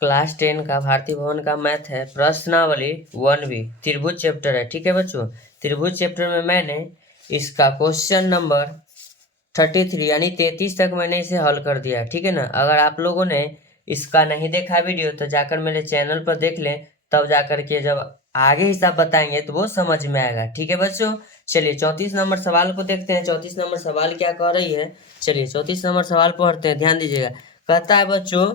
Class 10 का भारतीय भवन का मैथ है, प्रश्नावली 1B त्रिभुज चैप्टर है। ठीक है बच्चों, त्रिभुज चैप्टर में मैंने इसका क्वेश्चन नंबर 33 यानी 33 तक मैंने इसे हल कर दिया है। ठीक है ना। अगर आप लोगों ने इसका नहीं देखा वीडियो तो जाकर मेरे चैनल पर देख लें, तब जाकर के जब आगे हिसाब बताएंगे तो वो समझ में आएगा। ठीक है बच्चों, चलिए 34 नंबर सवाल को देखते हैं। 34 नंबर सवाल क्या कह रही है, चलिए 34 नंबर सवाल पढ़ते हैं, ध्यान दीजिएगा। कहता है बच्चों,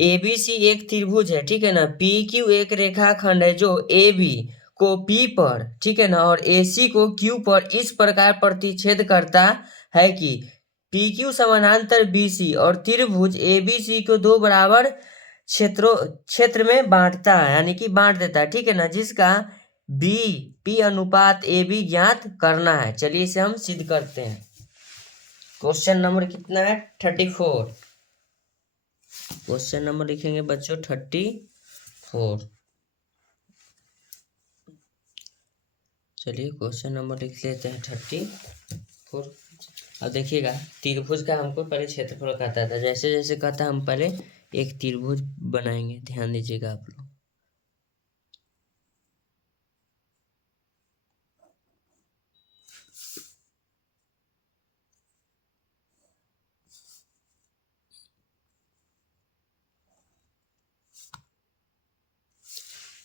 ABC एक त्रिभुज है, ठीक है ना। PQ एक रेखाखंड है जो AB को P पर, ठीक है ना, और AC को Q पर इस प्रकार प्रतिच्छेद करता है कि PQ समानांतर BC और त्रिभुज ABC को दो बराबर क्षेत्र में बांटता है, यानी कि बांट देता है। ठीक है ना, जिसका P अनुपात AB ज्ञात करना है। चलिए इसे हम सिद्ध करते हैं। क्वेश्चन नंबर कितना है, 34। क्वेश्चन नंबर लिखेंगे बच्चों 34। चलिए क्वेश्चन नंबर लिख लेते हैं 34। अब देखिएगा, त्रिभुज का हमको पहले क्षेत्रफल कहता था, जैसे जैसे कहता हम पहले एक त्रिभुज बनाएंगे, ध्यान दीजिएगा आप लोग।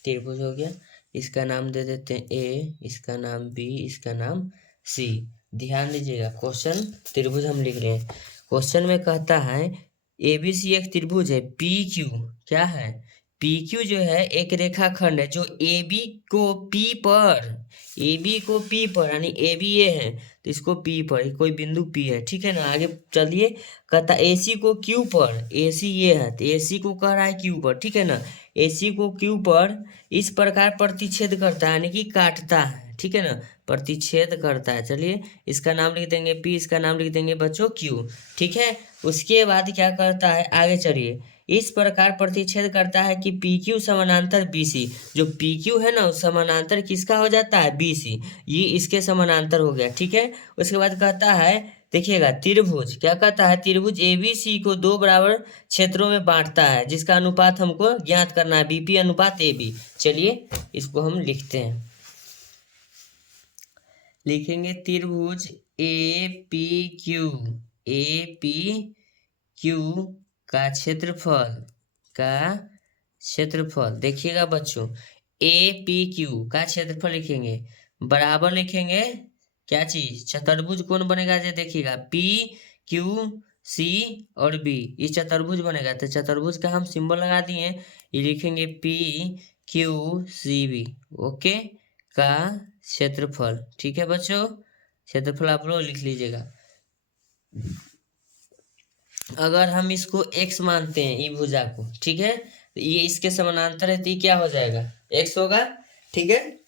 त्रिभुज हो गया, इसका नाम दे देते हैं ए, इसका नाम बी, इसका नाम सी। ध्यान दीजिएगा, क्वेश्चन त्रिभुज हम लिख रहे हैं। क्वेश्चन में कहता है ABC एक त्रिभुज है, PQ क्या है, PQ जो है एक रेखाखंड है जो AB को P पर, AB को P पर यानी AB ये है तो इसको P पर, कोई बिंदु P है। ठीक है ना, आगे चलिए। कहता AC को Q पर, AC ये है तो AC को कह रहा है Q पर। ठीक है ना, AC को Q पर इस प्रकार प्रतिच्छेद करता है, यानी कि काटता है। ठीक है ना, प्रतिच्छेद करता है। चलिए इसका नाम लिख देंगे P, इसका नाम लिख देंगे बच्चों Q। ठीक है, उसके बाद क्या करता है, आगे चलिए। इस प्रकार प्रतिच्छेद करता है कि PQ समानांतर BC, जो PQ है ना उस समानांतर किसका हो जाता है, BC, ये इसके समानांतर हो गया। ठीक है, उसके बाद कहता है, देखिएगा त्रिभुज क्या कहता है, त्रिभुज ABC को दो बराबर क्षेत्रों में बांटता है, जिसका अनुपात हमको ज्ञात करना है, BP अनुपात AB। चलिए इसको हम लिखते हैं, लिखेंगे त्रिभुज APQ, APQ का क्षेत्रफल देखिएगा बच्चों, APQ का क्षेत्रफल लिखेंगे, बराबर लिखेंगे क्या चीज, चतुर्भुज कौन बनेगा, जो देखिएगा PQC और B, ये चतुर्भुज बनेगा। तो चतुर्भुज का हम सिंबल लगा दिए, ये लिखेंगे PQCB, ओके, का क्षेत्रफल। ठीक है बच्चों, क्षेत्रफल आप लोग लिख लीजिएगा। अगर हम इसको x मानते हैं, ई भुजा को, ठीक है, तो ये इसके समानांतर है तो ये क्या हो जाएगा, x होगा। ठीक है,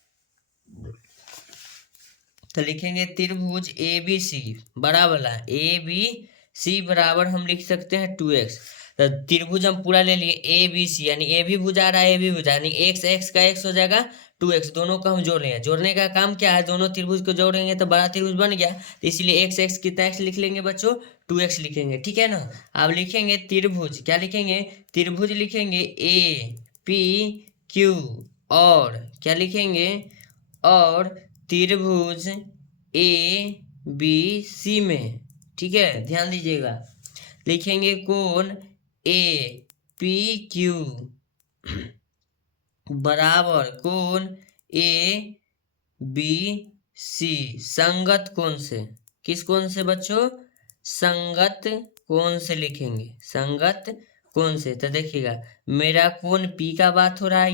तो लिखेंगे त्रिभुज ABC बराबर ABC बराबर हम लिख सकते हैं 2x। तो त्रिभुज हम पूरा ले लिए ABC, यानी ए भी भुजा रहा है, ए भी भुजा, यानी x का x हो जाएगा 2x, दोनों को हम जोड़ रहे हैं। जोड़ने का काम क्या है, दोनों त्रिभुज को जोड़ेंगे तो बड़ा त्रिभुज बन गया, तो इसलिए x कितना x लिख लेंगे बच्चों, 2x लिखेंगे। ठीक है ना, अब लिखेंगे त्रिभुज, क्या लिखेंगे, त्रिभुज लिखेंगे APQ, और क्या लिखेंगे, और त्रिभुज ABC में, ठीक है, ध्यान दीजिएगा, लिखेंगे कोण APQ बराबर कोण ABC संगत कोण से, किस कोण से बच्चों, संगत कोण से लिखेंगे, संगत कोण से। तो देखिएगा मेरा कोण P का बात हो रहा है,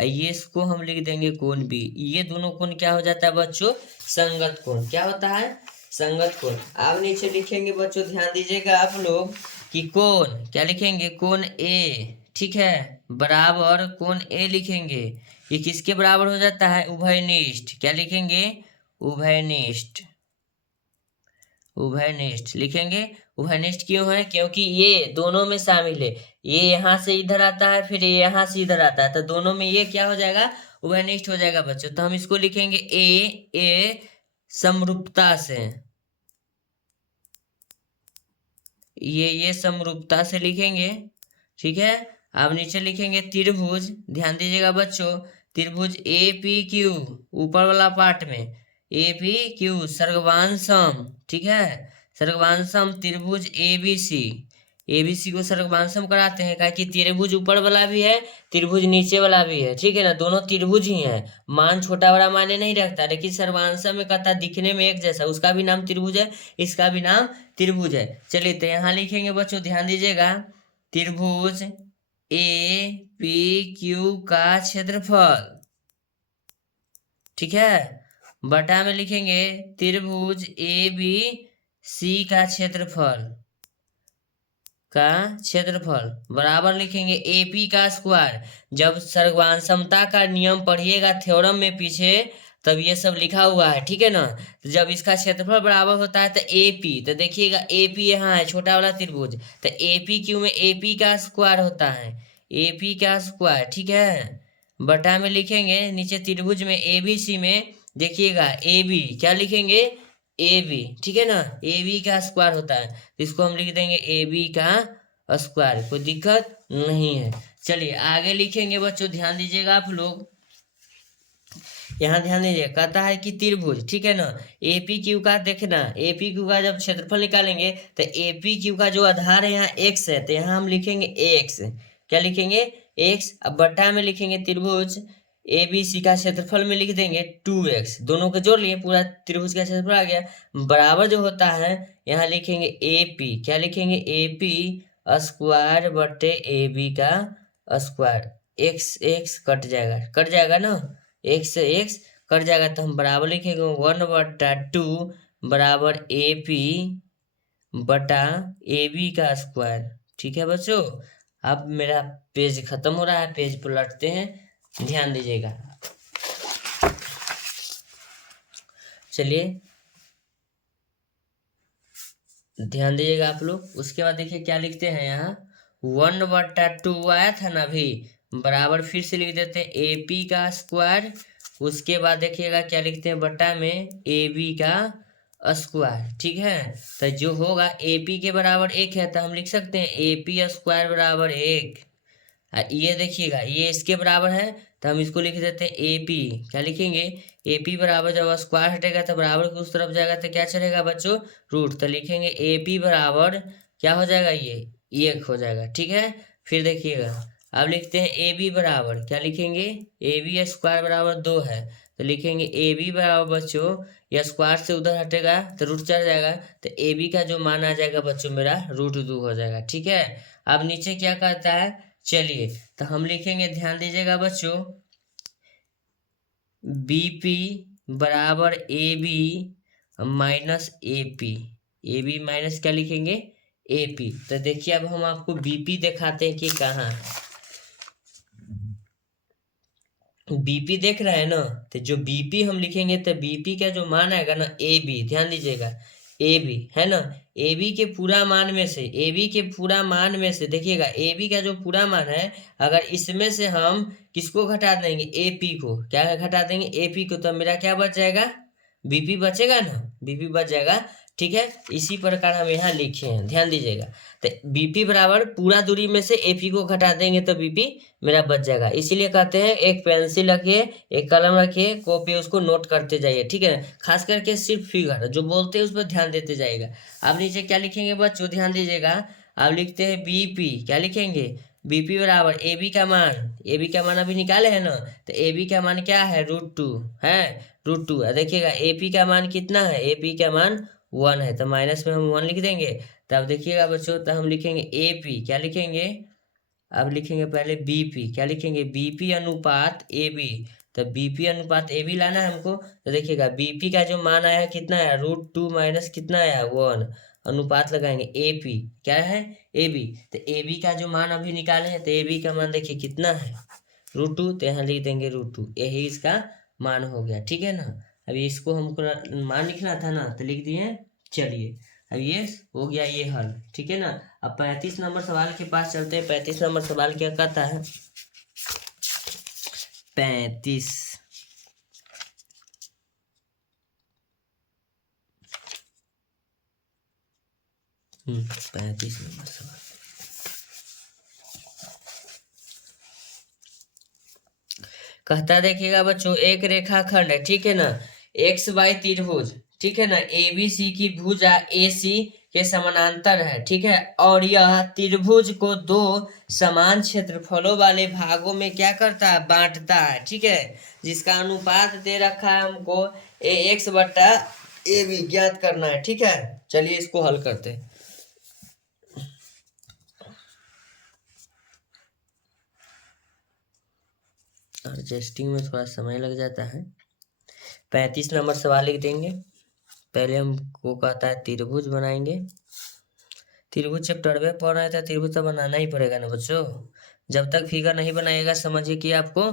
ये इसको हम लिख देंगे कोण B, ये दोनों कोण क्या हो जाता है बच्चों, संगत कोण। क्या होता है, संगत कोण। अब नीचे लिखेंगे बच्चों, ध्यान दीजिएगा आप लोग, कि कोण क्या लिखेंगे, कोण A, ठीक है, बराबर कोण A लिखेंगे, ये किसके बराबर हो जाता है, उभयनिष्ठ। क्या लिखेंगे, उभयनिष्ठ, उभयनिष्ठ लिखेंगे। उभयनिष्ठ क्यों है, क्योंकि ये दोनों में शामिल है, ये यहाँ से इधर आता है, फिर ये यहाँ से इधर आता है, तो दोनों में ये क्या हो जाएगा, उभयनिष्ठ हो जाएगा बच्चों। तो हम इसको लिखेंगे ए समरूपता से, ये समरूपता से लिखेंगे। ठीक है, अब नीचे लिखेंगे त्रिभुज, ध्यान दीजिएगा बच्चों, त्रिभुज ए पी क्यू, ऊपर वाला पार्ट में ए पी क्यू सर्गवांशम, ठीक है, सर्गवांशम त्रिभुज एबीसी को सर्गवांशम कराते हैं, क्या कि त्रिभुज ऊपर वाला भी है, त्रिभुज नीचे वाला भी है, ठीक है ना, दोनों त्रिभुज ही हैं, मान छोटा बड़ा माने नहीं रखता, लेकिन सर्गवांशम में कहता दिखने में एक जैसा, उसका भी नाम त्रिभुज है, इसका भी नाम त्रिभुज है। चलिए तो यहाँ लिखेंगे बच्चों, ध्यान दीजिएगा, त्रिभुज ए पी क्यू का क्षेत्रफल, ठीक है, बटा में लिखेंगे त्रिभुज ए बी सी का क्षेत्रफल बराबर लिखेंगे एपी का स्क्वायर। जब सर्गवांशमता का नियम पढ़िएगा थ्योरम में पीछे, तब ये सब लिखा हुआ है, ठीक है ना। तो जब इसका क्षेत्रफल बराबर होता है तो एपी, तो देखिएगा एपी यहाँ है छोटा वाला त्रिभुज, तो एपी क्यू में एपी का स्क्वायर होता है, एपी का स्क्वायर, ठीक है, बटा में लिखेंगे नीचे त्रिभुज में एबीसी में, देखिएगा ए बी क्या लिखेंगे, ए बी, ठीक है ना, ए बी का स्क्वायर होता है, तो इसको हम लिख देंगे ए बी का स्क्वायर, कोई दिक्कत नहीं है। चलिए आगे लिखेंगे बच्चों, ध्यान दीजिएगा आप लोग, यहाँ ध्यान दीजिए, कहता है कि त्रिभुज, ठीक है ना, एपी क्यू का देखना, एपी क्यू का जब क्षेत्रफल निकालेंगे तो एपी क्यू का जो आधार है यहाँ एक्स है, तो यहाँ हम लिखेंगे एक्स, क्या लिखेंगे एक्स, अब बटा में लिखेंगे त्रिभुज ए बी सी का क्षेत्रफल में लिख देंगे 2x, दोनों को जोड़ लिए पूरा त्रिभुज का क्षेत्रफल आ गया, बराबर जो होता है यहाँ लिखेंगे ए पी, क्या लिखेंगे ए पी स्क्वायर बटे ए बी का स्क्वायर, एक्स एक्स कट जाएगा ना, एक्स से एक्स कट जाएगा, तो हम बराबर लिखेंगे 1/2 बराबर ए पी बटा ए बी का स्क्वायर, ठीक है बच्चों। अब मेरा पेज खत्म हो रहा है, पेज पलटते हैं, ध्यान दीजिएगा, चलिए ध्यान दीजिएगा आप लोग। उसके बाद देखिए क्या लिखते हैं यहाँ, 1/2 आया था ना अभी, बराबर फिर से लिख देते हैं ए पी का स्क्वायर, उसके बाद देखिएगा क्या लिखते हैं बटा में ए बी का स्क्वायर, ठीक है, तो जो होगा ए पी के बराबर 1 है, तो हम लिख सकते हैं ए पी स्क्वायर बराबर 1, ये देखिएगा ये इसके बराबर है, तो हम इसको लिख देते हैं ए पी, क्या लिखेंगे ए पी बराबर, जब स्क्वायर हटेगा तो बराबर की उस तरफ जाएगा तो क्या चलेगा बच्चों, रूट, तो लिखेंगे ए पी बराबर क्या हो जाएगा, ये 1 हो जाएगा, ठीक है। फिर देखिएगा अब लिखते हैं ए बी बराबर, क्या लिखेंगे ए बी स्क्वायर बराबर 2 है, तो लिखेंगे ए बी बराबर बच्चों, या स्क्वायर से उधर हटेगा तो रूट चढ़ जाएगा, तो ए बी का जो मान आ जाएगा बच्चों मेरा √2 हो जाएगा, ठीक है। अब नीचे क्या कहता है, चलिए तो हम लिखेंगे, ध्यान दीजिएगा बच्चों, बीपी बराबर A B minus A P, A B minus क्या लिखेंगे ए पी, तो देखिए अब हम आपको बीपी दिखाते हैं कि कहाँ है, बीपी देख रहे हैं ना, तो जो बीपी हम लिखेंगे तो बीपी का जो मान आएगा ना ए बी, ध्यान दीजिएगा ए बी है ना, ए बी के पूरा मान में से, ए बी के पूरा मान में से देखिएगा ए बी का जो पूरा मान है, अगर इसमें से हम किसको घटा देंगे ए पी को, क्या घटा देंगे ए पी को, तो मेरा क्या बच जाएगा बीपी बचेगा ना, बीपी बच जाएगा, ठीक है। इसी प्रकार हम यहाँ लिखे हैं, ध्यान दीजिएगा, तो बीपी बराबर पूरा दूरी में से एपी को घटा देंगे तो बीपी मेरा बच जाएगा, इसीलिए कहते हैं एक पेंसिल रखिए, एक कलम रखिए, कॉपी उसको नोट करते जाइए, ठीक है, खास करके सिर्फ फिगर जो बोलते हैं उस पर ध्यान देते जाइएगा। अब नीचे क्या लिखेंगे बच्चों, ध्यान दीजिएगा, अब लिखते हैं बीपी, क्या लिखेंगे बीपी बराबर ए बी का मान, ए बी का मान अभी निकाले हैं ना, तो ए बी का मान क्या है √2 है, √2, देखिएगा ए पी का मान कितना है, ए पी का मान 1 है, तो माइनस में हम 1 लिख देंगे, तब देखिएगा बच्चों, तो हम लिखेंगे ए पी, क्या लिखेंगे, अब लिखेंगे पहले बीपी, क्या लिखेंगे बीपी अनुपात ए बी, तो बीपी अनुपात ए बी लाना है हमको, तो देखिएगा बीपी का जो मान आया है कितना है √2 माइनस कितना आया 1, अनुपात लगाएंगे ए पी क्या है ए बी, तो ए बी का जो मान अभी निकाले हैं, तो ए बी का मान देखिए कितना है √2, तो यहाँ लिख देंगे √2, यही इसका मान हो गया, ठीक है ना। अभी इसको हमको मान लिखना था ना, तो लिख दिए, चलिए अब ये हो गया ये हल, ठीक है ना। अब 35 नंबर सवाल के पास चलते हैं। 35 नंबर सवाल क्या कहता है, 35 35 नंबर सवाल, कहता देखिएगा बच्चों, एक रेखाखंड है, ठीक है ना, एक्स वाई त्रिभुज, ठीक है ना, ए बी सी की भुजा ए सी के समानांतर है, ठीक है, और यह त्रिभुज को दो समान क्षेत्रफलों वाले भागों में क्या करता है, बांटता है, ठीक है, जिसका अनुपात दे रखा है हमको ए एक्स बटा ए बी ज्ञात करना है, ठीक है। चलिए इसको हल करते हैं। एडजस्टिंग में थोड़ा समय लग जाता है। 35 नंबर सवाल लिख देंगे। पहले हमको कहता है त्रिभुज बनाएंगे। त्रिभुज चैप्टर में पढ़ रहे थे, त्रिभुज तो बनाना ही पड़ेगा ना बच्चों। जब तक फिगर नहीं बनाएगा समझिए कि आपको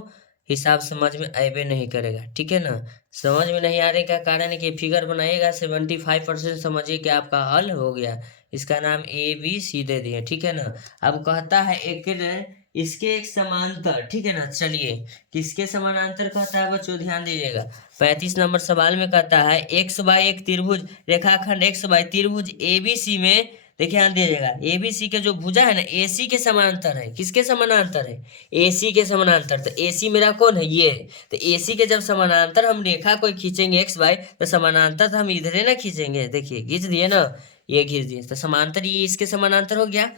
हिसाब समझ में आए नहीं करेगा, ठीक है ना। समझ में नहीं आने का कारण है कि फिगर बनाएगा 75% समझिए कि आपका हल हो गया। इसका नाम ए बी सी दे दिए, ठीक है ना। अब कहता है एक इसके एक समांतर, ठीक है ना। चलिए किसके समानांतर कहता है बच्चों, ध्यान दीजिएगा। 35 नंबर सवाल में कहता है एक्स बाई एक त्रिभुज रेखाखंड एक्स बाई त्रिभुज ए बी सी में, देखिए ध्यान दीजिएगा, ए बी सी के जो भुजा है ना ए सी के समानांतर है। किसके समानांतर है, ए सी के समानांतर। तो ए सी मेरा कौन है, ये है। तो ए सी के जब समानांतर हम रेखा कोई खींचेंगे एक्स वाई, तो समानांतर तो हम इधर ही ना खींचेंगे, देखिए खींच दिए ना, ये खींच दिए, तो समांतर ये इसके समानांतर हो गया।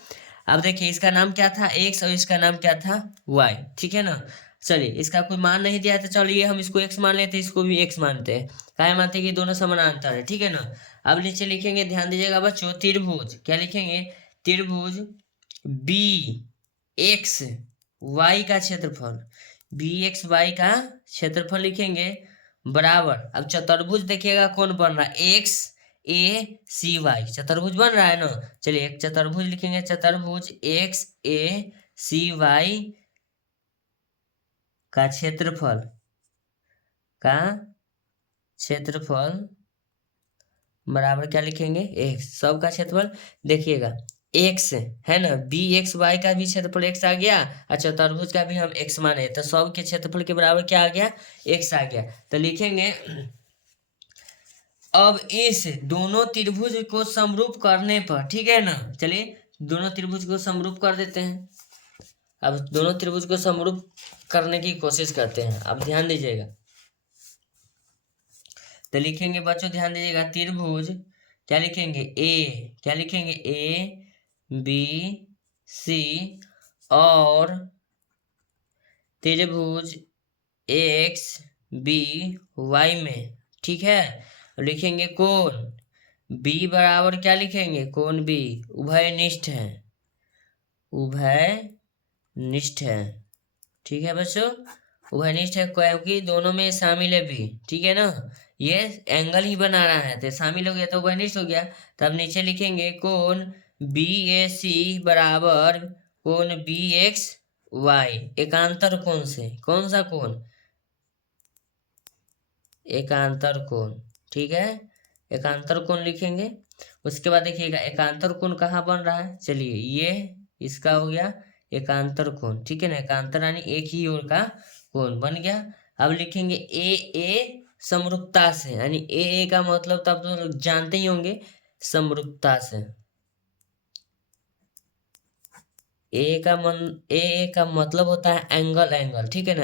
अब देखिए इसका नाम क्या था एक्स और इसका नाम क्या था वाई, ठीक है ना। चलिए इसका कोई मान नहीं दिया तो चलिए हम इसको एक्स मान लेते हैं, इसको भी एक्स मानते हैं। क्या मानते हैं कि दोनों समानांतर है, ठीक है ना। अब नीचे लिखेंगे, ध्यान दीजिएगा बच्चों, त्रिभुज क्या लिखेंगे, त्रिभुज बी एक्स वाई का क्षेत्रफल, बी एक्स वाई का क्षेत्रफल लिखेंगे बराबर। अब चतुर्भुज देखिएगा कौन बन रहा है, एक्स ए सी वाई, चतुर्भुज बन रहा है ना। चलिए एक चतुर्भुज लिखेंगे, चतुर्भुज एक्स ए सी वाई का क्षेत्रफल बराबर क्या लिखेंगे, एक्स, सब का क्षेत्रफल देखिएगा एक्स है ना, बी एक्स वाई का भी क्षेत्रफल एक्स आ गया, और चतुर्भुज का भी हम एक्स माने, तो सब के क्षेत्रफल के बराबर क्या आ गया, एक्स आ गया। तो लिखेंगे अब इस दोनों त्रिभुज को समरूप करने पर, ठीक है ना। चलिए दोनों त्रिभुज को समरूप कर देते हैं। अब दोनों त्रिभुज को समरूप करने की कोशिश करते हैं। अब ध्यान दीजिएगा, तो लिखेंगे बच्चों, ध्यान दीजिएगा, त्रिभुज क्या लिखेंगे, क्या लिखेंगे, ए बी सी, और त्रिभुज एक्स बी वाई में, ठीक है। लिखेंगे कोण बी बराबर क्या लिखेंगे, कोण बी उभयनिष्ठ है, उभयनिष्ठ है, ठीक है बच्चों, उभयनिष्ठ है क्योंकि दोनों में शामिल है बी, ठीक है ना। ये एंगल ही बना रहा है तो शामिल हो गया तो उभयनिष्ठ हो गया। तब नीचे लिखेंगे कोण बी ए सी बराबर कोण बी एक्स वाई एकांतर कोण से, कौन सा कोण, एकांतर कोण, ठीक है, एकांतर कोण लिखेंगे। उसके बाद देखिएगा एकांतर कोण कहाँ बन रहा है, चलिए ये इसका हो गया एकांतर कोण, ठीक है ना, एकांतर यानी एक ही ओर का कोण बन गया। अब लिखेंगे ए समरूपता से, यानी ए का मतलब तब तो जानते ही होंगे, समरूपता से, ए का मतलब होता है एंगल, ठीक है ना,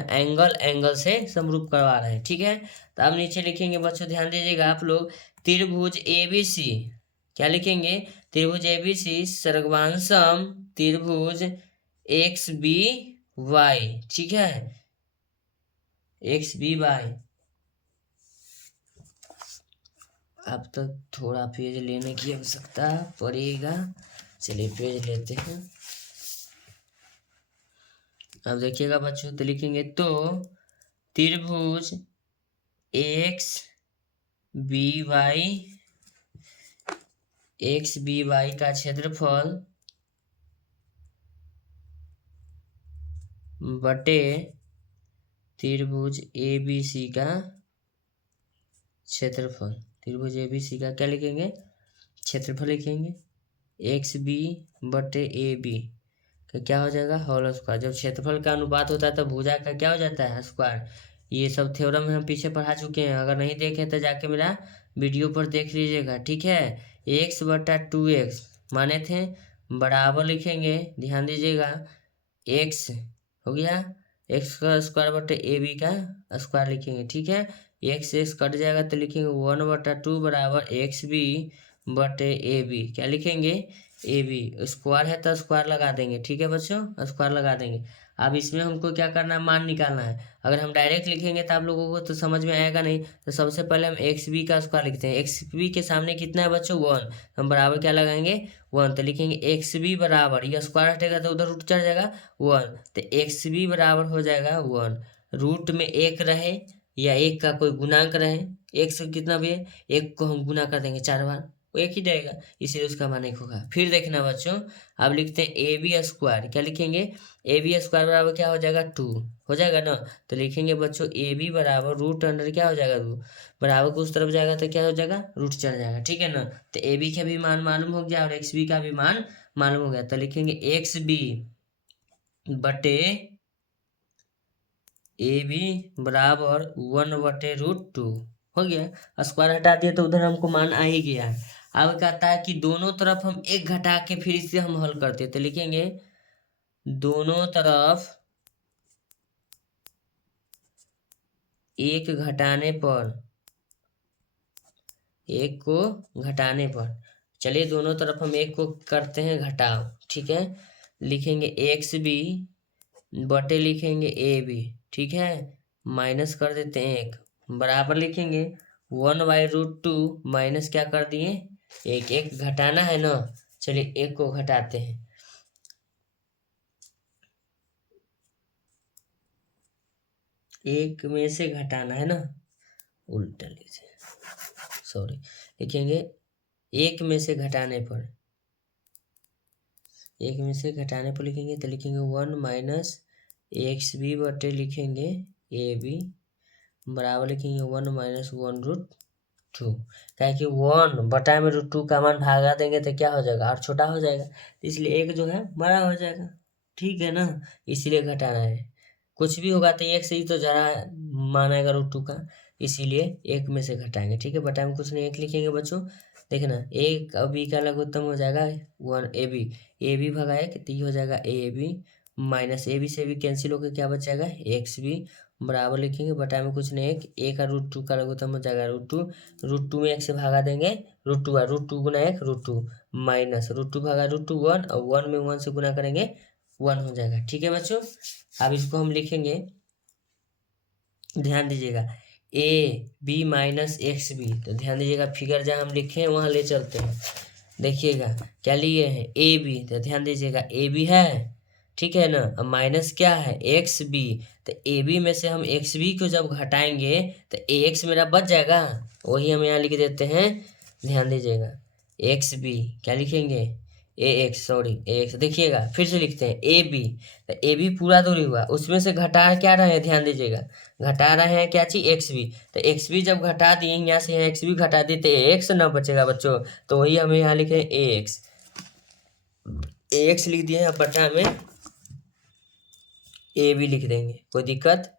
एंगल से समरूप करवा रहे हैं, ठीक है। तो अब नीचे लिखेंगे बच्चों, ध्यान दीजिएगा आप लोग, त्रिभुज एबीसी क्या लिखेंगे, त्रिभुज एबीसी सर्वांशम त्रिभुज एक्स बी वाई, ठीक है, एक्स बी वाई। अब तक थोड़ा पेज लेने की आवश्यकता पड़ेगा, चलिए पेज लेते हैं। अब देखिएगा बच्चों, तो लिखेंगे तो त्रिभुज एक्स बी वाई का क्षेत्रफल बटे त्रिभुज ए बी सी का क्षेत्रफल, त्रिभुज ए बी सी का क्या लिखेंगे, क्षेत्रफल लिखेंगे, एक्स बी बटे ए बी का क्या हो जाएगा, होल स्क्वायर। जब क्षेत्रफल का अनुपात होता है तो भुजा का क्या हो जाता है, स्क्वायर। ये सब थ्योरम हम पीछे पढ़ा चुके हैं, अगर नहीं देखे तो जाके मेरा वीडियो पर देख लीजिएगा, ठीक है। एक्स बटा 2x माने थे बराबर लिखेंगे, ध्यान दीजिएगा, एक्स हो गया एक्स का स्क्वायर बटे ए बी का स्क्वायर लिखेंगे, ठीक है। एक्स एक्स कट जाएगा तो लिखेंगे 1/2 बराबर एक्स बी बटे ए बी, क्या लिखेंगे, ए बी। स्क्वायर है तो स्क्वायर लगा देंगे, ठीक है बच्चों, स्क्वायर लगा देंगे। अब इसमें हमको क्या करना है, मान निकालना है। अगर हम डायरेक्ट लिखेंगे तो आप लोगों को तो समझ में आएगा नहीं, तो सबसे पहले हम एक्स बी का स्क्वायर लिखते हैं। एक्स बी के सामने कितना है बच्चों, 1, हम बराबर क्या लगाएंगे, 1, तो लिखेंगे एक्स बी बराबर, यह स्क्वायर हटेगा तो उधर रूट चढ़ जाएगा 1, तो एक्स बी बराबर हो जाएगा 1। रूट में एक रहे या एक का कोई गुणांक रहे, एक से कितना भी है, एक को हम गुना कर देंगे 4 बार, वो एक ही रहेगा, इसीलिए उसका मान एक होगा। फिर देखना बच्चों, अब लिखते हैं ए बी स्क्वायर, क्या लिखेंगे, ए बी स्क्वायर बराबर क्या हो जाएगा, 2 हो जाएगा ना। तो लिखेंगे बच्चों ए बी बराबर रूट अंडर क्या हो जाएगा, 2 बराबर को उस तरफ जाएगा तो क्या हो जाएगा, रूट चढ़ जाएगा, ठीक है ना। तो ए बी का भी मान मालूम हो गया और एक्स बी का भी मान मालूम हो गया, तो लिखेंगे एक्स बी बटे ए बी बराबर 1/√2 हो गया। स्क्वायर हटा दिया तो उधर हमको मान आ ही गया है। अब कहता है कि दोनों तरफ हम एक घटा के फिर इसे हम हल करते हैं, तो लिखेंगे दोनों तरफ एक घटाने पर, एक को घटाने पर, चलिए दोनों तरफ हम एक को करते हैं घटाव, ठीक है। लिखेंगे एक्स बी बटे लिखेंगे ए बी, ठीक है, माइनस कर देते हैं एक, बराबर लिखेंगे 1/√2 माइनस क्या कर दिए, एक, एक घटाना है ना, चलिए एक को घटाते हैं, एक में से घटाना है ना, उल्टा लीजिए, सॉरी, लिखेंगे एक में से घटाने पर, एक में से घटाने पर लिखेंगे तो लिखेंगे 1 माइनस एक्स बी बटे लिखेंगे ए बी बराबर लिखेंगे 1 माइनस 1√2, क्या कि 1 बटा में √2 का मान भागा देंगे तो क्या हो जाएगा, और छोटा हो जाएगा, इसलिए एक जो है बड़ा हो जाएगा, ठीक है ना, इसलिए घटाना है। कुछ भी होगा तो एक से ही तो जरा मानेगा √2 का, इसीलिए एक में से घटाएंगे, ठीक है। बटा में कुछ नहीं, एक लिखेंगे बच्चों, देखना एक बी का लघुत्तम हो जाएगा 1 ए बी भगा एक तो ये हो जाएगा A B minus A B से भी कैंसिल होकर क्या बच जाएगा, एक्स बी बराबर लिखेंगे, बटा में कुछ नहीं, एक का √2 का लघुत्तम हो जाएगा √2 में एक से भागा देंगे √2 गुना एक √2 माइनस √2 भागा √2 1, और 1 में 1 से गुना करेंगे 1 हो जाएगा, ठीक है बच्चों। अब इसको हम लिखेंगे, ध्यान दीजिएगा A B minus X B, तो ध्यान दीजिएगा फिगर जहाँ हम लिखे हैं वहाँ ले चलते हैं, देखिएगा क्या लिए हैं ए बी, तो ध्यान दीजिएगा ए बी है, ठीक है ना, अब माइनस क्या है एक्स बी, तो ए बी में से हम एक्स बी को जब घटाएंगे तो ए एक्स मेरा बच जाएगा, वही हम यहाँ लिख देते हैं, ध्यान दीजिएगा एक्स बी क्या लिखेंगे ए एक्स, सॉरी ए एक्स, देखिएगा फिर से लिखते हैं ए बी, तो ए बी पूरा दूरी हुआ, उसमें से घटा क्या रहे हैं, ध्यान दीजिएगा घटा रहे हैं क्या चीज, एक्स बी, तो एक्स बी जब घटा दिए यहाँ से यहाँ एक्स बी घटा दिए तो ए एक्स ना बचेगा बच्चों, तो वही हमें यहाँ लिखे ए एक्स लिख दिए हैं, बटा में ए बी लिख देंगे, कोई दिक्कत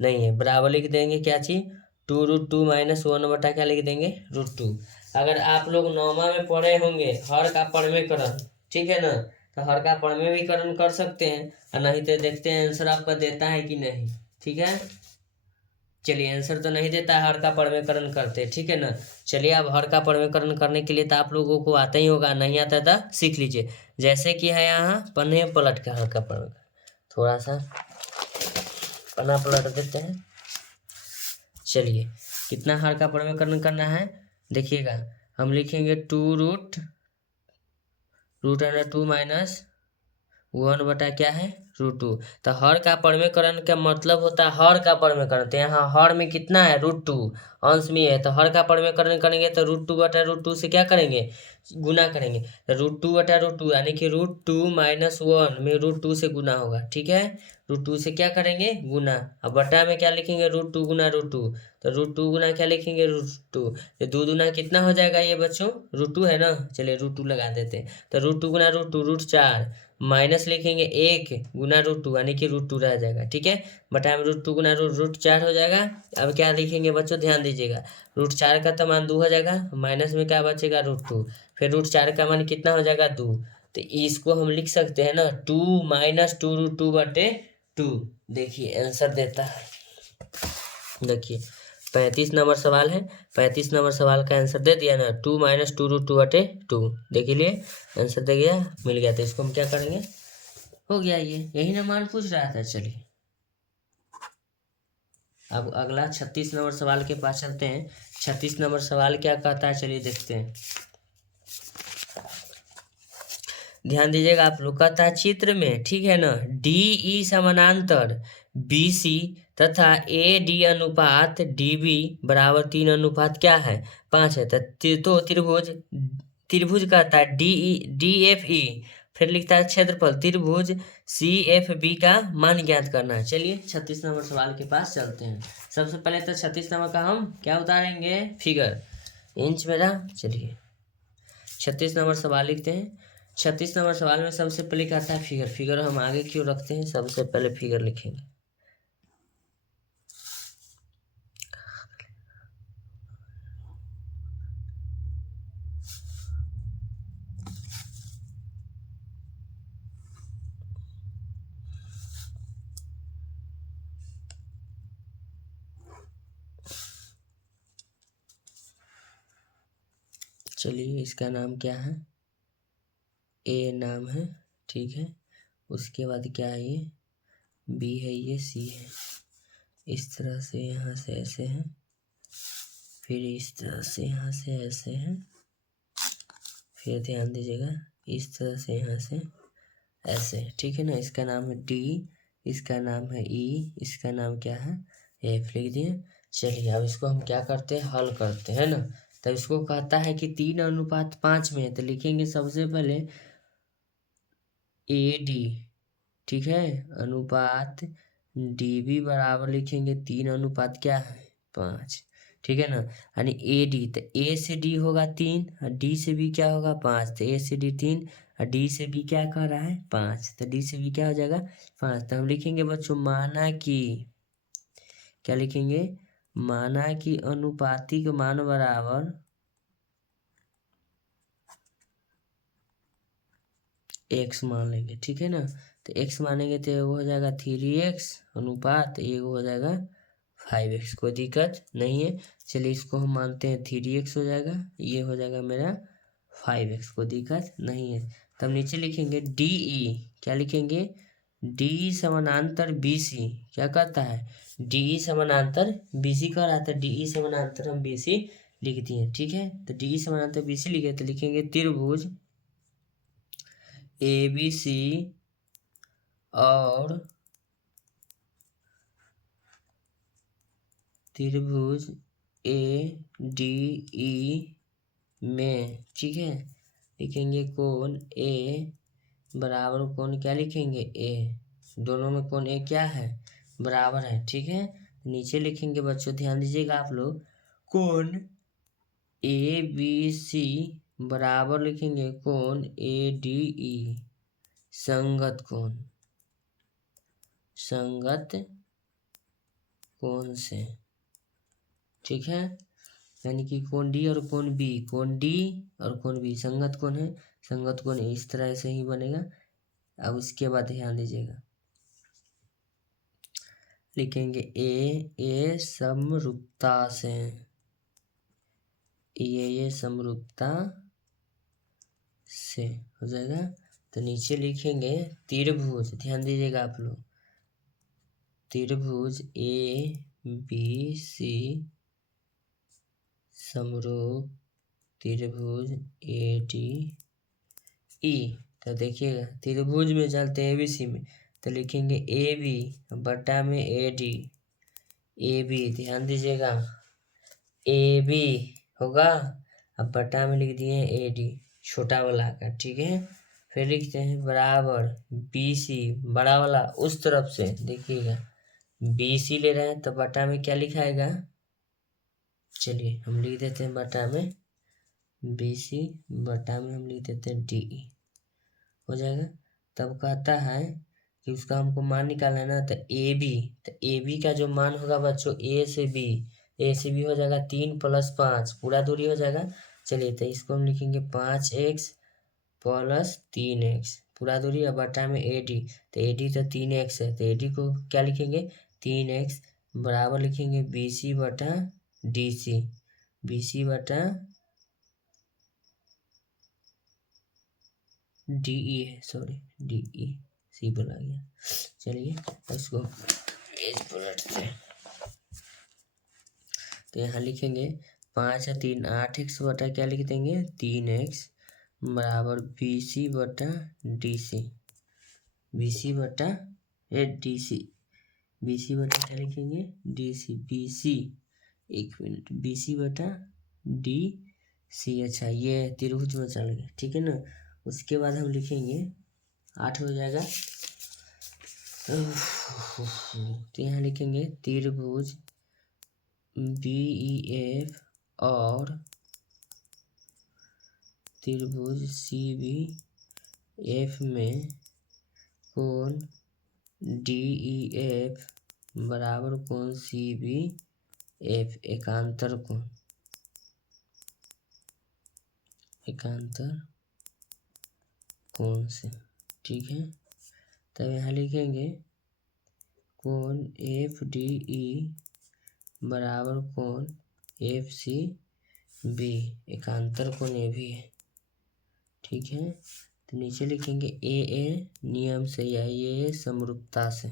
नहीं है, बराबर लिख देंगे क्या चीज 2√2 माइनस 1 क्या लिख देंगे √2। अगर आप लोग 9वीं में पढ़े होंगे हर का पढ़वेकरण, ठीक है ना, तो हर का पढ़वेकरण कर सकते हैं, और नहीं तो देखते हैं आंसर आपका देता है कि नहीं, ठीक है। चलिए आंसर तो नहीं देता है, हर का पढ़वेकरण करते हैं, ठीक है ना। चलिए अब हर का पढ़वेकरण करने के लिए तो आप लोगों को आता ही होगा, नहीं आता था सीख लीजिए, जैसे कि है यहाँ पन्ने पलट के हर का पढ़वेकरण, थोड़ा सा पन्ना पलट देते हैं, चलिए कितना हर का पढ़वेकरण करना है, देखिएगा हम लिखेंगे 2√2 माइनस 1 बटा क्या है √2, तो हर का पढ़वेकरण का मतलब होता है हर का पढ़वेकरण, तो यहाँ हर में कितना है √2, अंश में है, तो हर का पढ़वेकरण करेंगे तो √2 बटा √2 से क्या करेंगे, गुना करेंगे, √2 बटा √2 यानी कि √2 माइनस 1 में √2 से गुना होगा, ठीक है, √2 से क्या करेंगे गुना, अब बटा में क्या लिखेंगे √2 गुना √2, तो √2 गुना क्या लिखेंगे √2, तो 2 दूना कितना हो जाएगा ये बच्चों √2 है ना, चलिए √2 लगा देते हैं, तो √2 गुना √2 √4 माइनस लिखेंगे 1 गुना √2 यानी कि √2 रह जाएगा, ठीक है, बटा में √2 गुना √4 हो जाएगा। अब क्या लिखेंगे बच्चों, ध्यान दीजिएगा √4 का तो मान 2 हो जाएगा, माइनस में क्या बचेगा √2, फिर √4 का मान कितना हो जाएगा 2, तो इसको हम लिख सकते हैं ना 2 माइनस 2 √2 बटे 2। देखिए आंसर देता है, देखिए 35 नंबर सवाल है, 35 नंबर सवाल का आंसर दे दिया ना, 2 - 2√2/2। देखिए लिए आंसर दे गया, मिल गया। तो इसको हम क्या करेंगे, हो गया, ये यही ना मान पूछ रहा था। चलिए अब अगला 36 नंबर सवाल के पास चलते हैं। 36 नंबर सवाल क्या कहता है, चलिए देखते हैं। ध्यान दीजिएगा आप लोग, कहता है चित्र में, ठीक है ना, DE समानांतर BC तथा AD अनुपात DB बराबर 3 अनुपात क्या है, 5 है। तो त्रिभुज कहता है DFE, फिर लिखता है क्षेत्रफल त्रिभुज CFB का मान ज्ञात करना है। चलिए 36 नंबर सवाल के पास चलते हैं। सबसे पहले तो 36 नंबर का हम क्या उतारेंगे, फिगर, इंच मेरा। चलिए 36 नंबर सवाल लिखते हैं। 36 नंबर सवाल में सबसे पहले कहता है फिगर। फिगर हम आगे क्यों रखते हैं, सबसे पहले फिगर लिखेंगे। चलिए इसका नाम क्या है, A नाम है, ठीक है। उसके बाद क्या है, ये B है, ये C है। इस तरह से यहाँ से ऐसे है, फिर इस तरह से यहाँ से ऐसे है, फिर ध्यान दीजिएगा इस तरह से यहाँ से ऐसे, ठीक है ना। इसका नाम है D, इसका नाम है E, इसका नाम क्या है, F, लिख दिए। चलिए अब इसको हम क्या करते हैं, हल करते हैं ना। तब इसको कहता है कि 3:5 में है, तो लिखेंगे सबसे पहले AD, ठीक है, अनुपात DB बराबर लिखेंगे 3 अनुपात क्या है, 5, ठीक है ना। यानी AD, तो A से D होगा 3 और D से B क्या होगा 5, तो A से D 3 और D से B क्या कह रहा है 5, तो D से B क्या हो जाएगा 5। तो हम लिखेंगे बच्चों, माना कि, क्या लिखेंगे, माना कि अनुपातिक मान बराबर x मान लेंगे, ठीक है ना। तो x मानेंगे तो एगो हो जाएगा 3x अनुपात, एगो हो जाएगा 5x, कोई दिक्कत नहीं है। चलिए इसको हम मानते हैं 3x हो जाएगा, ये हो जाएगा मेरा 5x, कोई दिक्कत नहीं है। तब नीचे लिखेंगे DE, क्या लिखेंगे, DE समानांतर BC, क्या कहता है, DE समानांतर BC कह रहा था, DE समानांतर हम BC लिख दिए, ठीक है। तो DE समानांतर BC लिखे, तो लिखेंगे त्रिभुज ABC और त्रिभुज ADE में, ठीक है, लिखेंगे कोण A बराबर कोण, क्या लिखेंगे A, दोनों में कोण A क्या है, बराबर है, ठीक है। नीचे लिखेंगे बच्चों, ध्यान दीजिएगा आप लोग, कोण ABC बराबर लिखेंगे कोण ADE, संगत कोण, संगत कोण से, ठीक है। यानी कि कोण D और कोण B, कोण D और कोण B संगत कोण है, संगत कोण इस तरह से ही बनेगा। अब उसके बाद ध्यान दीजिएगा, लिखेंगे A समरूपता से, ये समरूपता से हो जाएगा। तो नीचे लिखेंगे त्रिभुज, ध्यान दीजिएगा आप लोग, त्रिभुज ABC समरूप त्रिभुज ADE। तो देखिएगा त्रिभुज में चलते हैं ABC में, तो लिखेंगे AB बटा में AD, AB ध्यान दीजिएगा AB होगा, अब बटा में लिख दिए AD छोटा वाला का, ठीक है। फिर लिखते हैं बराबर BC बड़ा वाला उस तरफ से, देखिएगा BC ले रहे हैं तो बटा में क्या लिखाएगा, चलिए हम लिख देते हैं बटा में BC, बटा में हम लिख देते हैं DE, हो जाएगा। तब कहता है कि उसका हमको मान निकालना है ना, तो AB का जो मान होगा बच्चों A से B हो जाएगा 3 + 5, पूरा दूरी हो जाएगा। चलिए तो इसको हम लिखेंगे 5x + 3x, पूरा दूरी और बटा में AD, तो AD तो 3x है, तो AD को क्या लिखेंगे 3x बराबर लिखेंगे BC बटा DC, BC बटा DE है, सॉरी DE सी बोला गया। चलिए इसको पेज पलटते हैं, तो यहाँ लिखेंगे 5 और 3 8x बटा क्या लिख देंगे 3x बराबर BC बटा DC, BC बटा DC, BC बटा क्या लिखेंगे DC, BC एक मिनट BC बटा DC। अच्छा ये त्रिभुज में चल गए, ठीक है ना। उसके बाद हम लिखेंगे 8 हो जाएगा, तो यहाँ लिखेंगे त्रिभुज BEF और त्रिभुज CBF में कोण DEF बराबर कोण CBF एकांतर कोण, एकांतर कोण से, ठीक है। तब यहाँ लिखेंगे कोण FDE बराबर कोण FCB एकांतर कोण ये भी है, ठीक है। तो नीचे लिखेंगे AA नियम से या ये समरूपता से,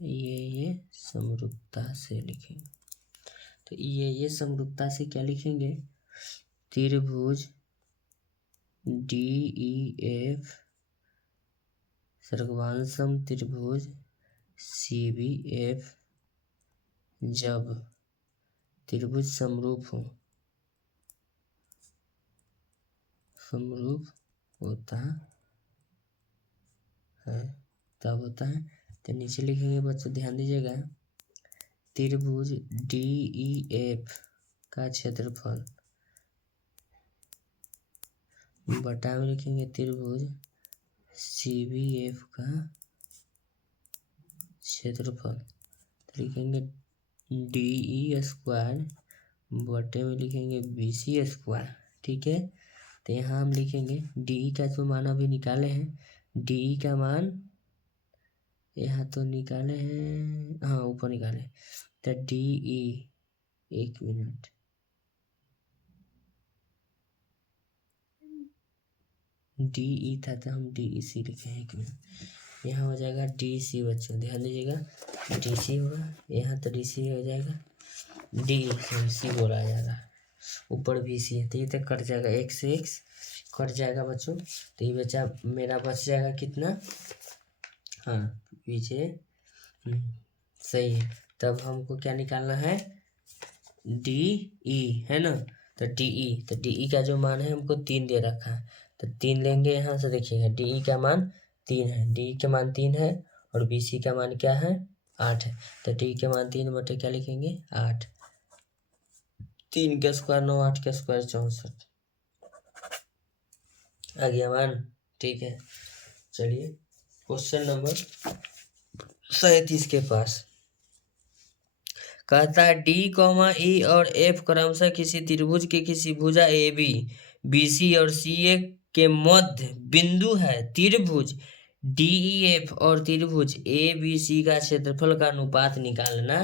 ये समरूपता से लिखेंगे। तो ये समरूपता से क्या लिखेंगे त्रिभुज DEF सर्वांशम त्रिभुज CBF जब त्रिभुज समरूप हो, समरूप होता है तब होता है। तो नीचे लिखेंगे बच्चों ध्यान दीजिएगा त्रिभुज DEF का क्षेत्रफल बटा में लिखेंगे त्रिभुज CBF का क्षेत्रफल, तो लिखेंगे DE स्क्वायर बटे में लिखेंगे BC स्क्वायर, ठीक है। तो यहाँ हम लिखेंगे DE का जो मान अभी निकाले हैं, DE का मान यहाँ तो निकाले हैं, हाँ ऊपर निकाले, तो DE एक मिनट DE था तो हम DEC लिखे हैं, एक मिनट। यहाँ हो जाएगा DC बच्चों ध्यान दीजिएगा DC होगा, यहाँ तो DC हो जाएगा DC बोला जाएगा, ऊपर भी C है, तो ये तो कट जाएगा x से x कट जाएगा बच्चों। तो ये बचा मेरा बच जाएगा कितना, हाँ पीछे सही है। तब हमको क्या निकालना है DE है ना, तो DE का जो मान है हमको 3 दे रखा है, तो 3 लेंगे यहाँ से, देखिएगा DE का मान 3 है, DE का मान 3 है और BC का मान क्या है 8 है, तो DE के मान 3 बटे क्या लिखेंगे 8, 3 का स्क्वायर 9, 8 का स्क्वायर 64 आ गया मान, ठीक है। चलिए क्वेश्चन नंबर 37 के पास कहता है D, E और F क्रमशः किसी त्रिभुज के किसी भुजा AB BC और CA के मध्य बिंदु है। त्रिभुज DEF और त्रिभुज ABC का क्षेत्रफल का अनुपात निकालना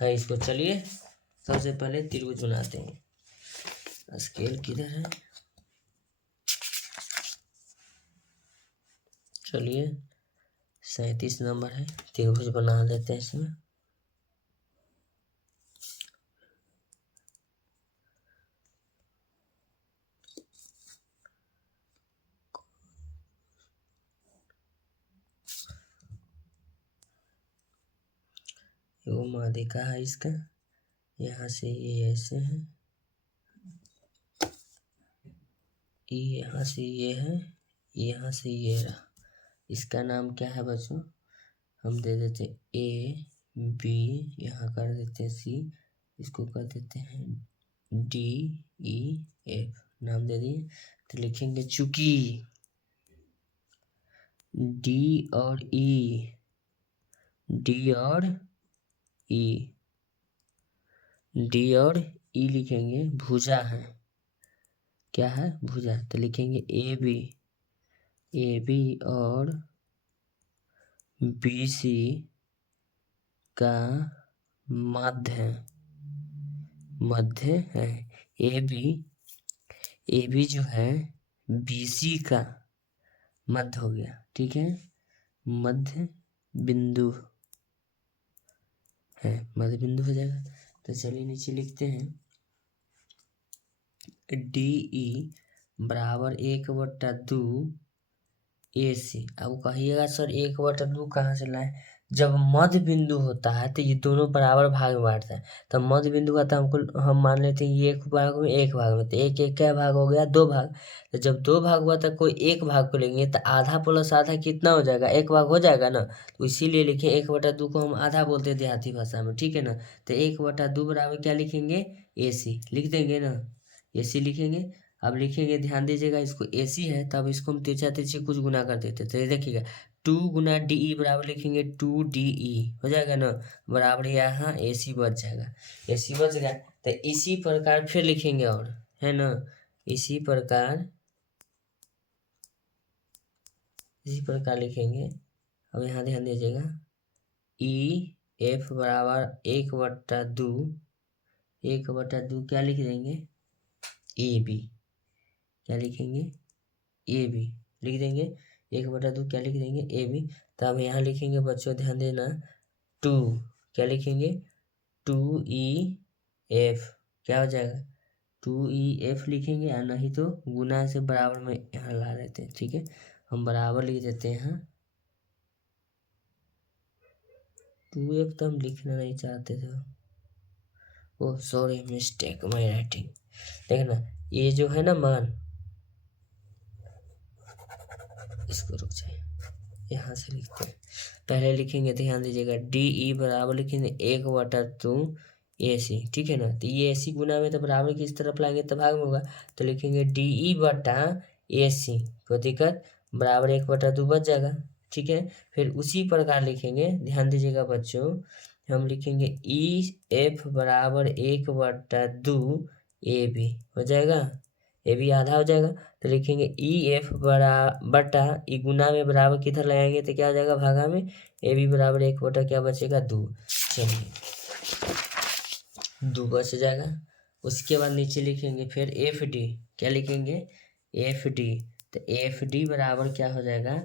है इसको। चलिए सबसे पहले त्रिभुज बनाते हैं, स्केल किधर है, चलिए 37 नंबर है, त्रिभुज बना देते हैं इसमें। वो माध्यिका है इसका, यहाँ से ये ऐसे है, यहाँ से ये है, यहाँ से ये रहा, इसका नाम क्या है बच्चों, हम दे देते A B, यहाँ कर देते C, इसको कर देते हैं D E F नाम दे दिए। तो लिखेंगे चूंकि D और E लिखेंगे भुजा है, क्या है भुजा, तो लिखेंगे AB AB और BC का मध्य है। AB जो है BC का मध्य हो गया, ठीक है, मध्य बिंदु है, मध्य बिंदु हो जाएगा। तो चलिए नीचे लिखते हैं DE बराबर 1/2 AC। अब कहिएगा सर 1/2 कहाँ से लाए? जब मध्य बिंदु होता है तो ये दोनों बराबर भाग में बांटता है। तो मध्य बिंदु का तो हम मान लेते हैं ये एक भाग में तो एक क्या भाग हो गया? 2 भाग। तो जब 2 भाग हुआ तो कोई एक भाग को लेंगे तो आधा प्लस आधा कितना हो जाएगा? 1 भाग हो जाएगा ना। तो इसीलिए लिखे 1/2 को हम आधा बोलते हैं देहाती भाषा में, ठीक है ना। तो 1/2 बराबर क्या लिखेंगे? AC लिख देंगे ना, AC लिखेंगे। अब लिखेंगे, ध्यान दीजिएगा, इसको AC है तब इसको हम तिरछा तिरछी कुछ गुना कर देते। तो देखिएगा 2 गुना DE बराबर लिखेंगे 2DE हो जाएगा ना, बराबर यहाँ AC बच जाएगा। AC बच गया तो इसी प्रकार फिर लिखेंगे और, है ना, इसी प्रकार लिखेंगे। अब यहाँ ध्यान दीजिएगा EF बराबर 1/2 क्या लिख देंगे? AB क्या लिखेंगे? AB लिख देंगे। 1/2 क्या लिख देंगे? AB। तो अब यहाँ लिखेंगे बच्चों, ध्यान देना, 2 क्या लिखेंगे? 2EF क्या हो जाएगा? 2EF लिखेंगे, या नहीं तो गुना से बराबर में यहाँ ला देते हैं, ठीक है, हम बराबर लिख देते हैं यहाँ। 2F तो हम लिखना नहीं चाहते थे, oh sorry, mistake my writing. देखना ये जो है ना मान, इसको रुक जाए, यहाँ से लिखते हैं। पहले लिखेंगे, ध्यान दीजिएगा, DE बराबर लिखेंगे 1/2 AC, ठीक है ना। तो ये AC गुना में तो बराबर किस तरफ लाएंगे तो भाग में होगा। तो लिखेंगे DE बटा AC, कोई दिक्कत, बराबर 1/2 बच जाएगा, ठीक है। फिर उसी प्रकार लिखेंगे, ध्यान दीजिएगा बच्चों, हम लिखेंगे EF बराबर 1/2 AB हो जाएगा, AB आधा हो जाएगा। तो लिखेंगे EF बटा ई गुना में बराबर किधर लगाएंगे तो क्या हो जाएगा? भागा में। AB बराबर 1 क्या बचेगा? 2। चलिए 2 बच जाएगा। उसके बाद नीचे लिखेंगे फिर FD, क्या लिखेंगे? FD। तो FD बराबर क्या हो जाएगा?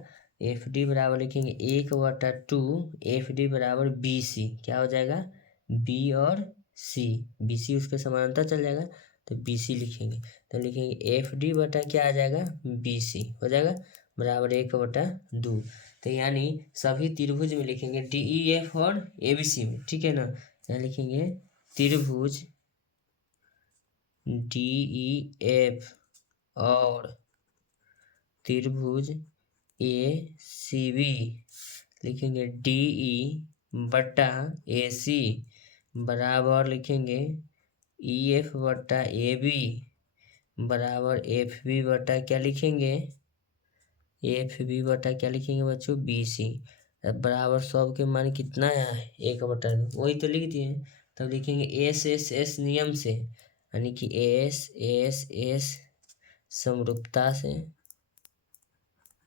FD बराबर लिखेंगे 1/2 FD बराबर BC, क्या हो जाएगा? B और C, BC उसके समानांतर चल जाएगा तो BC लिखेंगे। तो लिखेंगे FD बटा क्या आ जाएगा? BC हो जाएगा, बराबर 1/2। तो यानी सभी त्रिभुज में लिखेंगे DEF और ABC में, ठीक है ना। यहाँ लिखेंगे त्रिभुज DEF और त्रिभुज ACB लिखेंगे DE बटा AC बराबर लिखेंगे EF बटा AB बराबर FB बटा क्या लिखेंगे? FB बटा क्या लिखेंगे बच्चों? BC। बराबर सब के मान कितना है? 1/2, वही तो लिख दिए। तब लिखेंगे SSS नियम से, यानी कि SSS समरूपता से।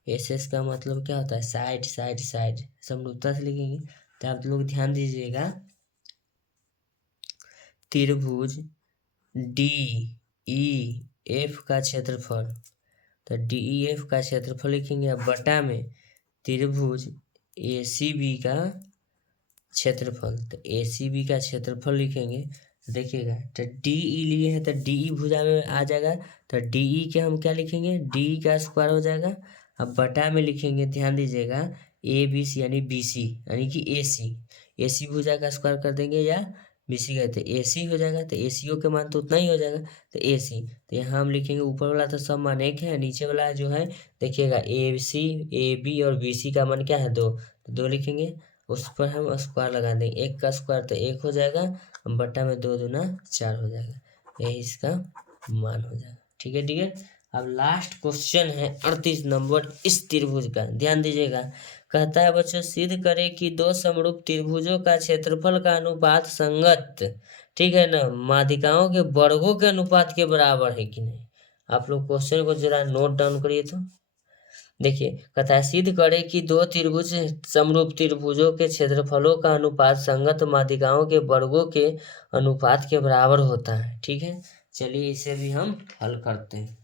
SS का मतलब क्या होता है? साइड साइड साइड, समरूपता से लिखेंगे। तो आप लोग ध्यान दीजिएगा, त्रिभुज DEF का क्षेत्रफल, तो DEF का क्षेत्रफल लिखेंगे, अब बटा में त्रिभुज ACB का क्षेत्रफल, तो ACB का क्षेत्रफल लिखेंगे। देखिएगा, तो DE लिए हैं तो DE भुजा में आ जाएगा, तो DE के हम क्या लिखेंगे? DE का स्क्वायर हो जाएगा। अब बटा में लिखेंगे, ध्यान दीजिएगा, ABC यानी BC यानी कि AC भुजा का स्क्वायर कर देंगे या BC का, तो AC हो जाएगा। तो ACO के मान तो उतना ही हो जाएगा, तो AC। तो यहाँ हम लिखेंगे, ऊपर वाला तो सब मान 1 है, नीचे वाला जो है देखिएगा AC AB और BC का मान क्या है? 2, तो 2 लिखेंगे। उस पर हम स्क्वायर लगा देंगे, 1 का स्क्वायर तो 1 हो जाएगा, बटा में 2 दूना 4 हो जाएगा, यही इसका मान हो जाएगा, ठीक है, ठीक है। अब लास्ट क्वेश्चन है 38 नंबर इस त्रिभुज का, ध्यान दीजिएगा। कहता है बच्चों, सिद्ध करें कि दो समरूप त्रिभुजों का क्षेत्रफल का अनुपात संगत, ठीक है ना, माध्यिकाओं के वर्गों के अनुपात के बराबर है कि नहीं। आप लोग क्वेश्चन को जरा नोट डाउन करिए तो। देखिए कहता है सिद्ध करे कि दो त्रिभुज समरूप त्रिभुजों के क्षेत्रफलों का अनुपात संगत माध्यिकाओं के वर्गों के अनुपात के बराबर होता है। ठीक है, चलिए इसे भी हम हल करते हैं।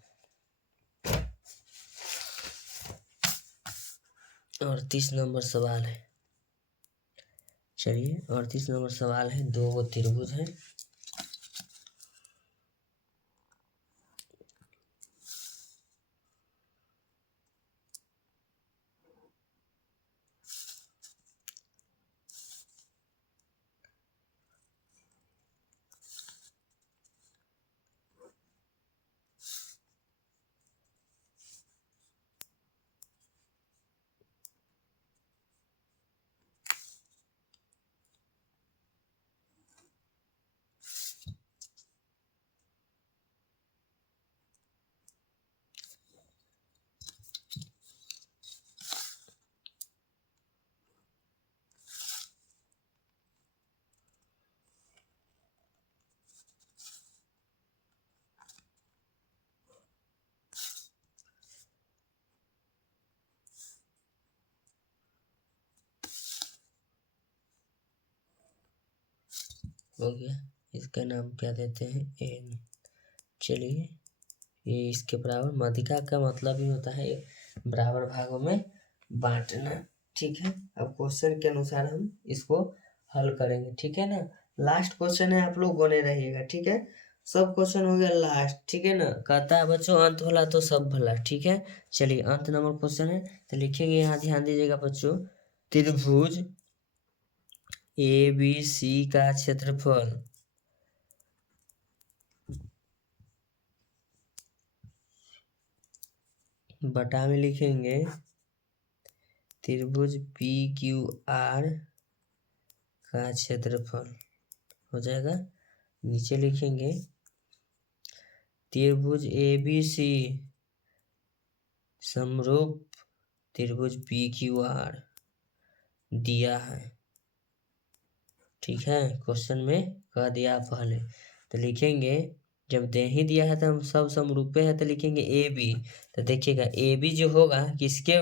38 नंबर सवाल है। चलिए 38 नंबर सवाल है, दो गो त्रिभुज है। हो गया, इसका नाम क्या देते हैं, एम। चलिए ये इसके बराबर, माध्यिका का मतलब ही होता है बराबर भागों में बांटना। ठीक है, अब क्वेश्चन के अनुसार हम इसको हल करेंगे। ठीक है ना, लास्ट क्वेश्चन है, आप लोग बने रहिएगा। ठीक है, सब क्वेश्चन हो गया लास्ट। ठीक है ना, कहता है बच्चों अंत भला तो सब भला। ठीक है, चलिए अंत नंबर क्वेश्चन है, तो लिखेंगे यहाँ, ध्यान दीजिएगा बच्चों। त्रिभुज ए बी सी का क्षेत्रफल बटा में लिखेंगे त्रिभुज पी क्यू आर का क्षेत्रफल हो जाएगा। नीचे लिखेंगे त्रिभुज ए बी सी समरूप त्रिभुज पी क्यू आर दिया है। ठीक है, क्वेश्चन में कह दिया पहले, तो लिखेंगे जब दे ही दिया है तो हम सब समरूपे है, तो लिखेंगे ए बी। तो देखिएगा ए बी जो होगा किसके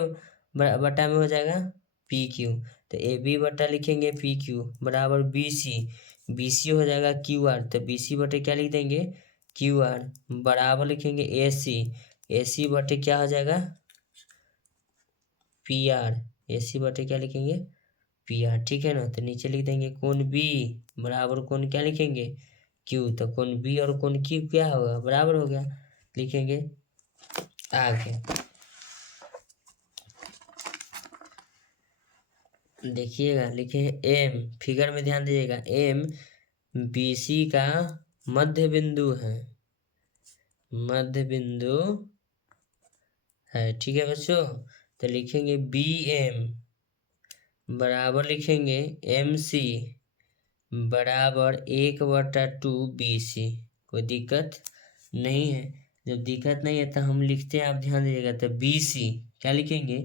बटा में हो जाएगा, पी क्यू। तो ए बी बटा लिखेंगे पी क्यू बराबर बी सी, बी सी हो जाएगा क्यू आर। तो बी सी बटे क्या लिख देंगे, क्यू आर बराबर लिखेंगे ए सी, ए सी बटे क्या हो जाएगा, पी आर। ए सी बटे क्या लिखेंगे, पी आर। ठीक है ना, तो नीचे लिख देंगे कोण बी बराबर कोण क्या लिखेंगे, क्यू। तो कोण बी और कोण क्यू क्या होगा, बराबर हो गया। लिखेंगे आगे, देखिएगा लिखे एम, फिगर में ध्यान दीजिएगा, एम बी सी का मध्य बिंदु है, मध्य बिंदु है। ठीक है बच्चों, तो लिखेंगे बी एम बराबर लिखेंगे एम सी बराबर 1/2 बी सी। कोई दिक्कत नहीं है, जब दिक्कत नहीं है तो हम लिखते हैं, आप ध्यान दीजिएगा। तो बी सी क्या लिखेंगे,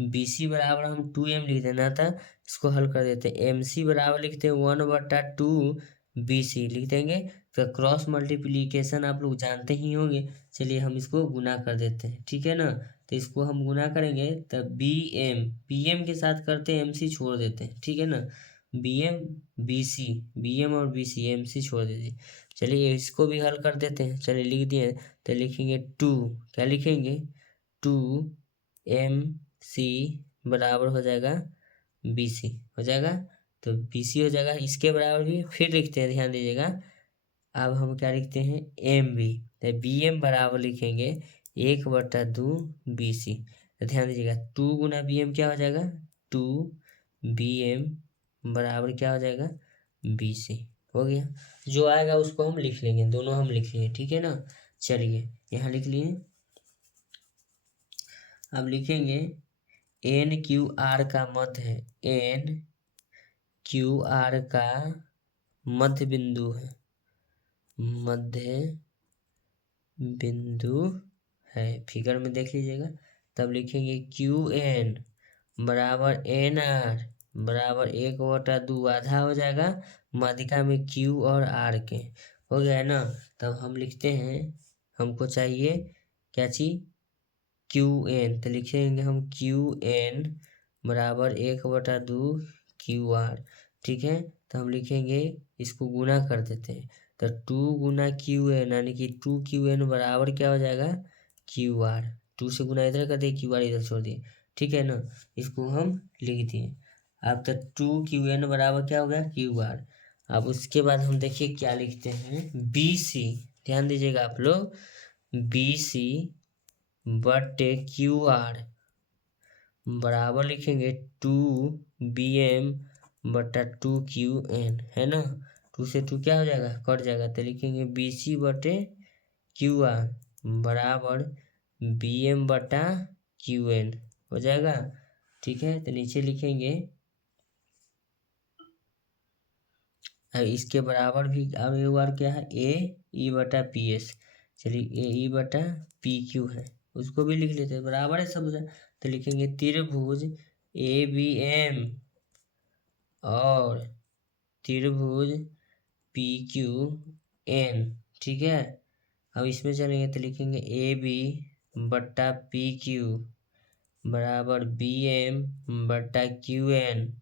बी सी बराबर हम 2m लिख देना था, इसको हल कर देते हैं। एम सी बराबर लिखते हैं 1/2 बी सी लिख देंगे। तो क्रॉस मल्टीप्लीकेशन आप लोग जानते ही होंगे, चलिए हम इसको गुना कर देते हैं। ठीक है ना, तो इसको हम गुना करेंगे, तब बी एम के साथ करते हैं, एम सी छोड़ देते हैं। ठीक है ना, B M B C, B M और बी सी, एम सी छोड़ दीजिए। चलिए इसको भी हल कर देते हैं, चलिए लिख दिए। तो लिखेंगे 2, क्या लिखेंगे, 2 एम सी बराबर हो जाएगा बी सी हो जाएगा। तो बी सी हो जाएगा, इसके बराबर भी फिर लिखते हैं, ध्यान दीजिएगा। अब हम क्या लिखते हैं, एम बी। तो बी एम बराबर लिखेंगे 1/2 बी सी। तो ध्यान दीजिएगा 2 गुना बी एम क्या हो जाएगा, 2 बी एम बराबर क्या हो जाएगा, बी सी। हो गया, जो आएगा उसको हम लिख लेंगे, दोनों हम लिख लेंगे। ठीक है ना, चलिए यहाँ लिख लिए। अब लिखेंगे एन क्यू आर का मध्य है, एन क्यू आर का मध्य बिंदु है, मध्य बिंदु है, फिगर में देख लीजिएगा। तब लिखेंगे क्यू एन बराबर एन आर बराबर 1/2, आधा हो जाएगा माध्यिका में क्यू और आर के। हो गया है ना, तब हम लिखते हैं, हमको चाहिए क्या चीज, क्यू एन, तो लिखेंगे हम क्यू एन बराबर 1/2 क्यू आर। ठीक है, तो हम लिखेंगे इसको गुना कर देते हैं, तो 2 गुना क्यू एन यानी कि 2 क्यू एन बराबर क्या हो जाएगा क्यू आर। 2 से गुना इधर कर दिए, क्यू आर इधर छोड़ दिए। ठीक है ना, इसको हम लिख दिए। अब तो 2 क्यू एन बराबर क्या हो गया क्यू आर। अब उसके बाद हम देखिए क्या लिखते हैं, बी सी, ध्यान दीजिएगा आप लोग, बी सी बटे क्यू आर बराबर लिखेंगे 2 बी एम बटा 2 क्यू एन, है ना। 2 से 2 क्या हो जाएगा कट जाएगा, तो लिखेंगे बी सी बटे क्यू आर बराबर बी एम बटा क्यू एन हो जाएगा। ठीक है, तो नीचे लिखेंगे अब इसके बराबर भी, अब एक बार क्या है ए ई बटा पी एस, चलिए ए ई बटा पी क्यू है, उसको भी लिख लेते हैं, बराबर है सब। तो लिखेंगे त्रिभुज ए बी एम और त्रिभुज पी क्यू एन। ठीक है, अब इसमें चलेंगे तो लिखेंगे ए बी बट्टा पी क्यू बराबर बी एम बट्टा क्यू एन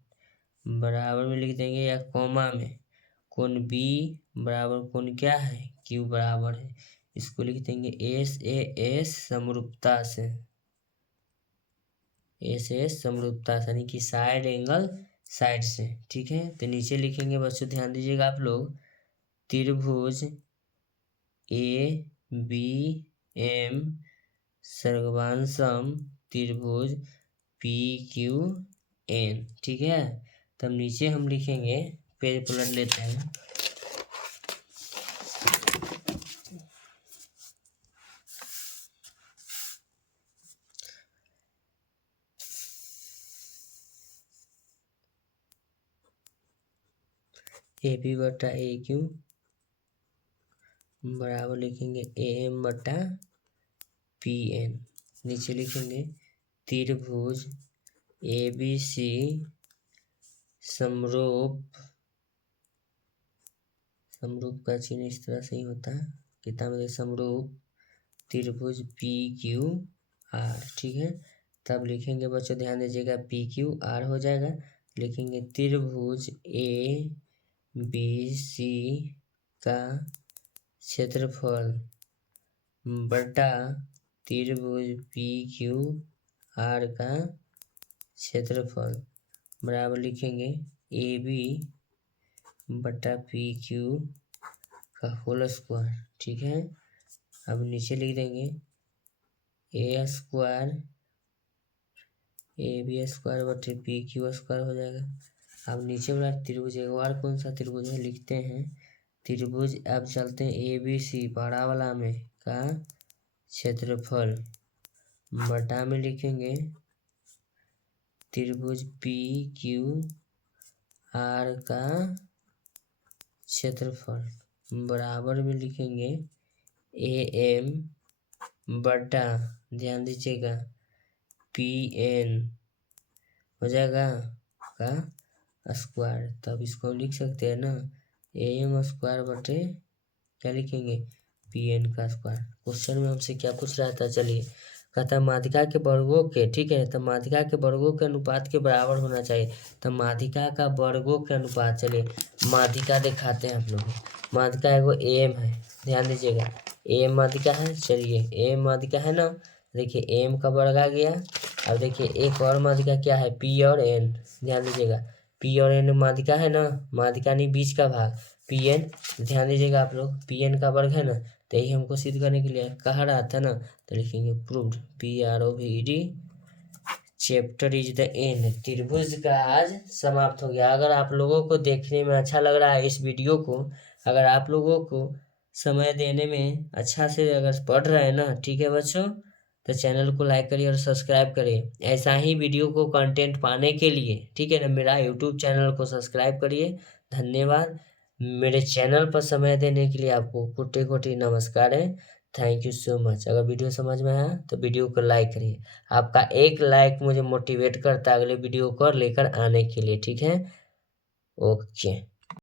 बराबर में लिख देंगे या कॉमा में कोण बी बराबर कोण क्या है क्यू बराबर है, इसको लिख देंगे एस ए एस समरूपता से, एस एस समरूपता से यानी कि साइड एंगल साइड से। ठीक है, तो नीचे लिखेंगे बच्चों ध्यान दीजिएगा आप लोग, त्रिभुज ए बी एम सर्वांशम त्रिभुज पी क्यू एन। ठीक है, तब नीचे हम लिखेंगे, पेज पलट लेते हैं, ए बी बटा ए क्यू बराबर लिखेंगे ए एम बटा पी एन। नीचे लिखेंगे त्रिभुज ए बी सी समरूप, समरूप का चिन्ह इस तरह से ही होता है किताब में, समरूप त्रिभुज पी क्यू आर। ठीक है, तब लिखेंगे बच्चों ध्यान दीजिएगा पी क्यू आर हो जाएगा, लिखेंगे त्रिभुज ए बी सी का क्षेत्रफल बटा त्रिभुज पी क्यू आर का क्षेत्रफल बराबर लिखेंगे ए बी बटा पी क्यू का होल स्क्वायर। ठीक है, अब नीचे लिख देंगे ए स्क्वायर ए बी स्क्वायर बटे पी क्यू स्क्वायर हो जाएगा। अब नीचे वाला त्रिभुज एक बार कौन सा त्रिभुज है लिखते हैं, त्रिभुज अब चलते हैं ए बी सी बड़ा वाला में का क्षेत्रफल बटा में लिखेंगे त्रिभुज पी क्यू आर का क्षेत्रफल बराबर में लिखेंगे ए एम बटा, ध्यान दीजिएगा पी एन हो जाएगा का स्क्वायर। तब इसको हम लिख सकते हैं ना ए एम स्क्वायर बटे क्या लिखेंगे पी एन का स्क्वायर। क्वेश्चन में हमसे क्या पूछ रहा था, चलिए कहता माध्यिका के वर्गों के, ठीक है, तो माध्यिका के वर्गों के अनुपात के बराबर होना चाहिए, तो माध्यिका का वर्गों के अनुपात, चलिए माध्यिका दिखाते हैं आप लोग, माध्यिका एगो एम है, ध्यान दीजिएगा एम माध्यिका है, चलिए एम माध्यिका है ना, देखिए एम का वर्ग आ गया। अब देखिए एक और माध्यिका क्या है पी और एन, ध्यान दीजिएगा पी और एन माध्यिका है ना, माध्यिका नहीं बीच का भाग पी एन, ध्यान दीजिएगा आप लोग पी एन का वर्ग है ना, तो यही हमको सिद्ध करने के लिए कहा रहा था ना, तो लिखेंगे proved PROVED chapter is the end. त्रिभुज का आज समाप्त हो गया। अगर आप लोगों को देखने में अच्छा लग रहा है इस वीडियो को, अगर आप लोगों को समय देने में अच्छा से अगर पढ़ रहे हैं ना, ठीक है बच्चों, तो चैनल को लाइक करिए और सब्सक्राइब करिए ऐसा ही वीडियो को कंटेंट पाने के लिए, ठीक है ना। मेरा यूट्यूब चैनल को सब्सक्राइब करिए। धन्यवाद मेरे चैनल पर समय देने के लिए, आपको कोटि कोटि नमस्कार है। Thank you so much. अगर वीडियो समझ में आया तो वीडियो को लाइक करिए, आपका एक लाइक मुझे मोटिवेट करता है अगले वीडियो को लेकर आने के लिए, ठीक है। ओके।